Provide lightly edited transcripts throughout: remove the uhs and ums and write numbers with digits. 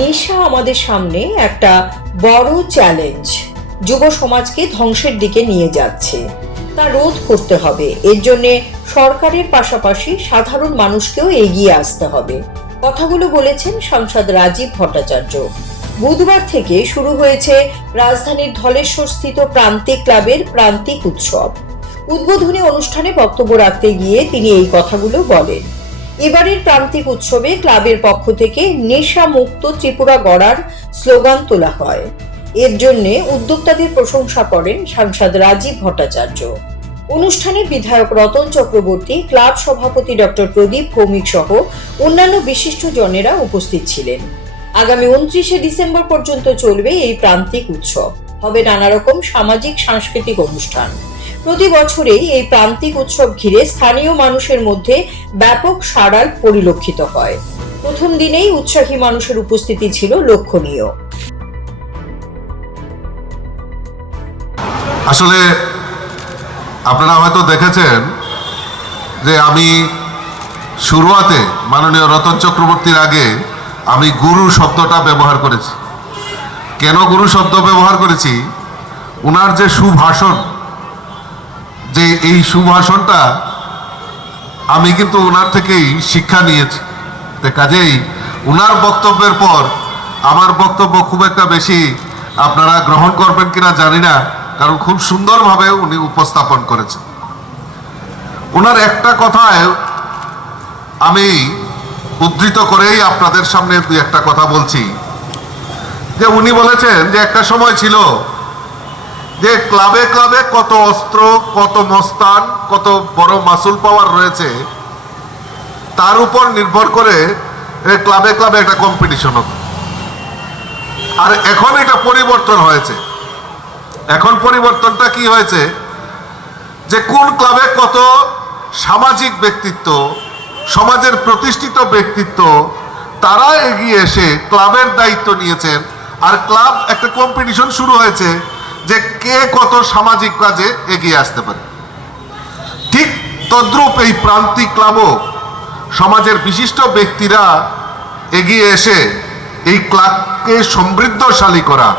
নেশা আমাদের সামনে একটা বড় চ্যালেঞ্জ, যুব সমাজকে ধ্বংসের দিকে নিয়ে যাচ্ছে। তা রোধ করতে হবে। এর জন্য সরকারের পাশাপাশি সাধারণ মানুষকেও এগিয়ে আসতে হবে। কথাগুলো বলেছেন সাংসদ রাজীব ভট্টাচার্য। বুধবার থেকে শুরু হয়েছে রাজধানীর ধলেশ্বরস্থিত প্রান্তিক ক্লাবের প্রান্তিক উৎসব। উদ্বোধনী অনুষ্ঠানে বক্তব্য রাখতে গিয়ে তিনি এই কথাগুলো বলেন। এবারের প্রান্তিক উৎসবে ক্লাবের পক্ষ থেকে নেশা মুক্ত ত্রিপুরা গড়ার স্লোগান তোলা হয়। এর জন্য উদ্যোক্তাদের প্রশংসা করেন সাংসদ রাজীব ভট্টাচার্য। অনুষ্ঠানে বিধায়ক রতন চক্রবর্তী, ক্লাব সভাপতি ডক্টর প্রদীপ ভৌমিক সহ অন্যান্য বিশিষ্ট জনেরা উপস্থিত ছিলেন। আগামী 29শে ডিসেম্বর পর্যন্ত চলবে এই প্রান্তিক উৎসব। হবে নানা রকম সামাজিক সাংস্কৃতিক অনুষ্ঠান। প্রতি বছরেই এই প্রান্তিক উৎসব ঘিরে স্থানীয় মানুষের মধ্যে ব্যাপক সাড়া পরিলক্ষিত হয়। প্রথম দিনেই উৎসাহী মানুষের উপস্থিতি ছিল লক্ষণীয়। আসলে আপনারা হয়তো দেখেছেন যে আমি শুরুয়াতে মাননীয় রতন চক্রবর্তীর আগে আমি গুরু শব্দটা ব্যবহার করেছি। কেন গুরু শব্দ ব্যবহার করেছি? ওনার যে সুভাষণ, যে এই সুভাষণটা আমি কিন্তু ওনার থেকেই শিক্ষা নিয়েছি। কাজেই ওনার বক্তব্যের পর আমার বক্তব্য খুব একটা বেশি আপনারা গ্রহণ করবেন কিনা জানি না, কারণ খুব সুন্দরভাবে উনি উপস্থাপন করেছেন। ওনার একটা কথায় আমি উদ্ধৃত করেই আপনাদের সামনে দুই একটা কথা বলছি, যে উনি বলেছেন যে একটা সময় ছিল যে ক্লাবে ক্লাবে কত অস্ত্র, কত মস্তান, কত বড় মাসুল পাওয়ার রয়েছে, তার উপর নির্ভর করে ক্লাবে ক্লাবে একটা কম্পিটিশন হতো। আর এখন এটা পরিবর্তন হয়েছে। এখন পরিবর্তনটা কি হয়েছে, যে কোন ক্লাবে কত সামাজিক ব্যক্তিত্ব, সমাজের প্রতিষ্ঠিত ব্যক্তিত্ব, তারা এগিয়ে এসে ক্লাবের দায়িত্ব নিয়েছেন। আর ক্লাব একটা কম্পিটিশন শুরু হয়েছে যে কে কত সামাজিক কাজে এগিয়ে আসতে পারে। ঠিক তদ্রূপ এই প্রান্তিক ক্লাবও সমাজের বিশিষ্ট ব্যক্তিরা এগিয়ে এসে এই ক্লাবকে সমৃদ্ধশালী করা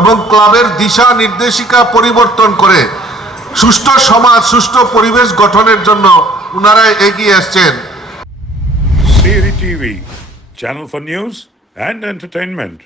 এবং ক্লাবের দিশা নির্দেশিকা পরিবর্তন করে সুষ্ঠু সমাজ, সুষ্ঠু পরিবেশ গঠনের জন্য ওনারা এগিয়ে আসছেন। CERI TV, channel for news and entertainment.